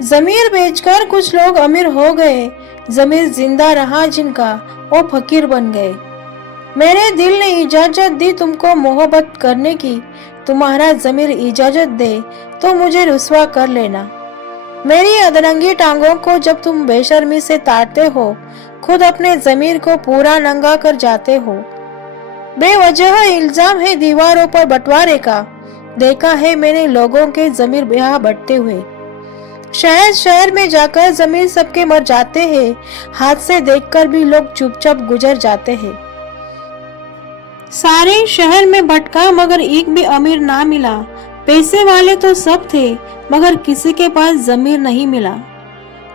जमीर बेचकर कुछ लोग अमीर हो गए, जमीर जिंदा रहा जिनका वो फकीर बन गए। मेरे दिल ने इजाजत दी तुमको मोहब्बत करने की, तुम्हारा जमीर इजाजत दे तो मुझे रुस्वा कर लेना। मेरी अधरंगी टांगों को जब तुम बेशर्मी से ताड़ते हो, खुद अपने जमीर को पूरा नंगा कर जाते हो। बेवजह इल्जाम है दीवारों पर बंटवारे का, देखा है मैंने लोगों के जमीर बेहा बढ़ते हुए। शायद शहर में जाकर जमीर सबके मर जाते हैं, हाथ से देखकर भी लोग चुपचाप गुजर जाते हैं। सारे शहर में भटका मगर एक भी अमीर ना मिला। पैसे वाले तो सब थे मगर किसी के पास जमीर नहीं मिला।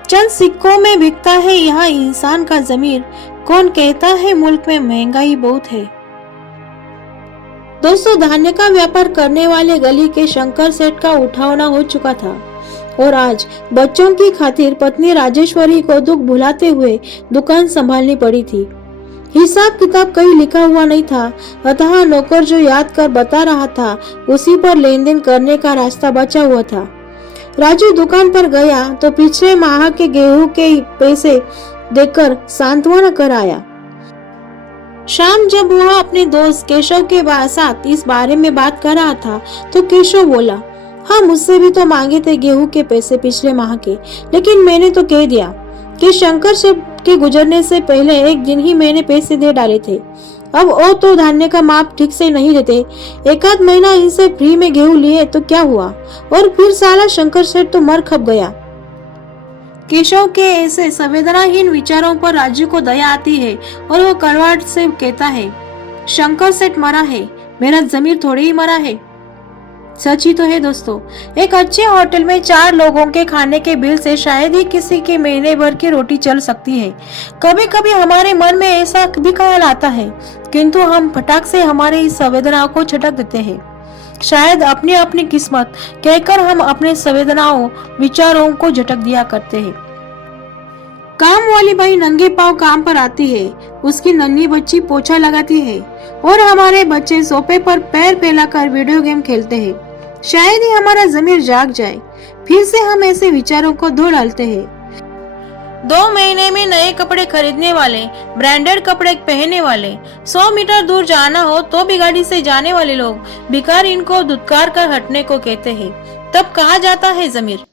चंद सिक्कों में बिकता है यहाँ इंसान का जमीर, कौन कहता है मुल्क में महंगाई बहुत है। दोस्तों, धान्य का व्यापार करने वाले गली के शंकर सेठ का उठावना हो चुका था और आज बच्चों की खातिर पत्नी राजेश्वरी को दुख भुलाते हुए दुकान संभालनी पड़ी थी। हिसाब किताब कहीं लिखा हुआ नहीं था, अतः नौकर जो याद कर बता रहा था उसी पर लेन देन करने का रास्ता बचा हुआ था। राजू दुकान पर गया तो पिछले माह के गेहूं के पैसे देकर सांत्वना कर आया। शाम जब वह अपने दोस्त केशव के साथ इस बारे में बात कर रहा था तो केशव बोला, हाँ मुझसे भी तो मांगे थे गेहूं के पैसे पिछले माह के, लेकिन मैंने तो कह दिया कि शंकर सेठ के गुजरने से पहले एक दिन ही मैंने पैसे दे डाले थे। अब वो तो धान्य का माप ठीक से नहीं देते, एक आध महीना इनसे फ्री में गेहूं लिए तो क्या हुआ, और फिर साला शंकर सेठ तो मर खप गया। केशव के ऐसे संवेदनाहीन विचारों पर राजू को दया आती है और वो कड़वाहट से कहता है, शंकर सेठ मरा है, मेरा जमीर थोड़ी ही मरा है। सच ही तो है दोस्तों, एक अच्छे होटल में 4 लोगों के खाने के बिल से शायद ही किसी के महीने भर की रोटी चल सकती है। कभी कभी हमारे मन में ऐसा भी ख्याल आता है, किंतु हम फटाक से हमारे इस संवेदनाओं को छटक देते हैं। शायद अपनी अपनी किस्मत कहकर हम अपने संवेदनाओं विचारों को झटक दिया करते हैं। काम वाली बाई नंगे पांव काम पर आती है, उसकी नन्ही बच्ची पोछा लगाती है और हमारे बच्चे सोफे पर पैर फैलाकर वीडियो गेम खेलते हैं। शायद ही हमारा जमीर जाग जाए, फिर से हम ऐसे विचारों को धो डालते हैं। 2 महीने में नए कपड़े खरीदने वाले, ब्रांडेड कपड़े पहनने वाले, 100 मीटर दूर जाना हो तो भी गाड़ी से जाने वाले लोग भिखारी इनको धुतकार कर हटने को कहते हैं। तब कहा जाता है जमीर।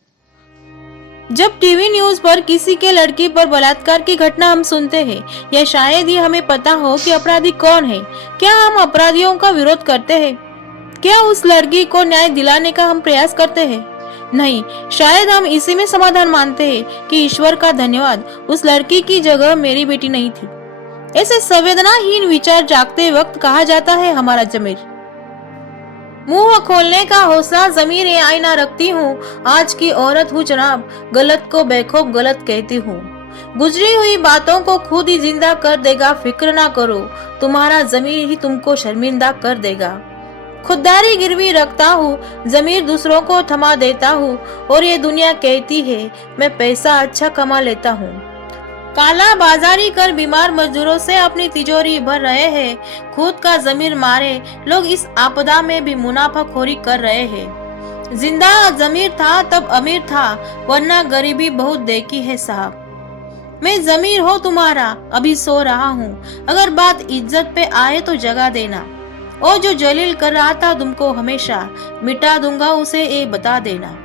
जब टीवी न्यूज पर किसी के लड़की पर बलात्कार की घटना हम सुनते हैं, या शायद ही हमें पता हो कि अपराधी कौन है, क्या हम अपराधियों का विरोध करते हैं? क्या उस लड़की को न्याय दिलाने का हम प्रयास करते हैं? नहीं, शायद हम इसी में समाधान मानते हैं कि ईश्वर का धन्यवाद, उस लड़की की जगह मेरी बेटी नहीं थी। ऐसे संवेदनाहीन विचार जागते वक्त कहा जाता है हमारा जमीर। मुंह खोलने का हौसला जमीर ए आईना रखती हूँ, आज की औरत हूँ जनाब, गलत को बेखौफ गलत कहती हूँ। गुजरी हुई बातों को खुद ही जिंदा कर देगा, फिक्र ना करो, तुम्हारा जमीर ही तुमको शर्मिंदा कर देगा। खुददारी गिरवी रखता हूँ, जमीर दूसरों को थमा देता हूँ, और ये दुनिया कहती है मैं पैसा अच्छा कमा लेता हूँ। काला बाजारी कर बीमार मजदूरों से अपनी तिजोरी भर रहे हैं, खुद का जमीर मारे लोग इस आपदा में भी मुनाफाखोरी कर रहे हैं। जिंदा जमीर था तब अमीर था, वरना गरीबी बहुत देखी है साहब। मैं जमीर हो तुम्हारा, अभी सो रहा हूँ, अगर बात इज्जत पे आए तो जगा देना। ओ जो जलील कर रहा था तुमको हमेशा, मिटा दूंगा उसे ये बता देना।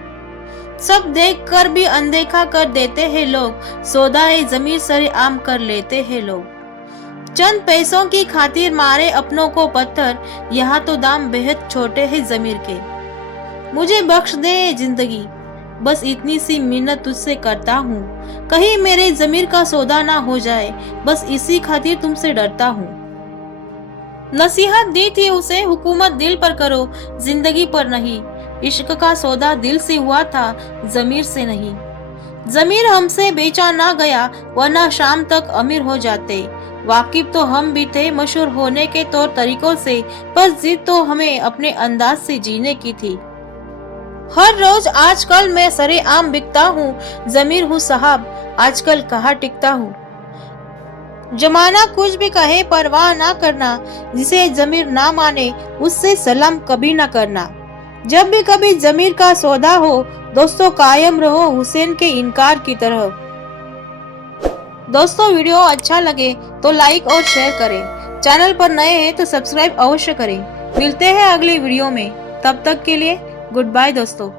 सब देखकर भी अनदेखा कर देते हैं लोग, सौदा है जमीर सरे आम कर लेते हैं लोग। चंद पैसों की खातिर मारे अपनों को पत्थर, यहाँ तो दाम बेहद छोटे हैं जमीर के। मुझे बख्श दे जिंदगी, बस इतनी सी मिन्नत तुझसे करता हूँ, कहीं मेरे जमीर का सौदा ना हो जाए, बस इसी खातिर तुमसे डरता हूँ। नसीहत दी थी उसे, हुकूमत दिल पर करो, जिंदगी पर नहीं। इश्क का सौदा दिल से हुआ था, जमीर से नहीं। जमीर हमसे बेचा ना गया, वरना शाम तक अमीर हो जाते। वाकिफ तो हम भी थे मशहूर होने के तौर तरीकों से, पर जिद तो हमें अपने अंदाज से जीने की थी। हर रोज आजकल मैं सरे आम बिकता हूँ, जमीर हूँ साहब, आजकल कहाँ टिकता हूँ। जमाना कुछ भी कहे परवाह ना करना, जिसे जमीर ना माने उससे सलाम कभी ना करना। जब भी कभी जमीर का सौदा हो दोस्तों, कायम रहो हुसैन के इनकार की तरह। दोस्तों वीडियो अच्छा लगे तो लाइक और शेयर करें। चैनल पर नए हैं तो सब्सक्राइब अवश्य करें। मिलते हैं अगली वीडियो में, तब तक के लिए गुड बाय दोस्तों।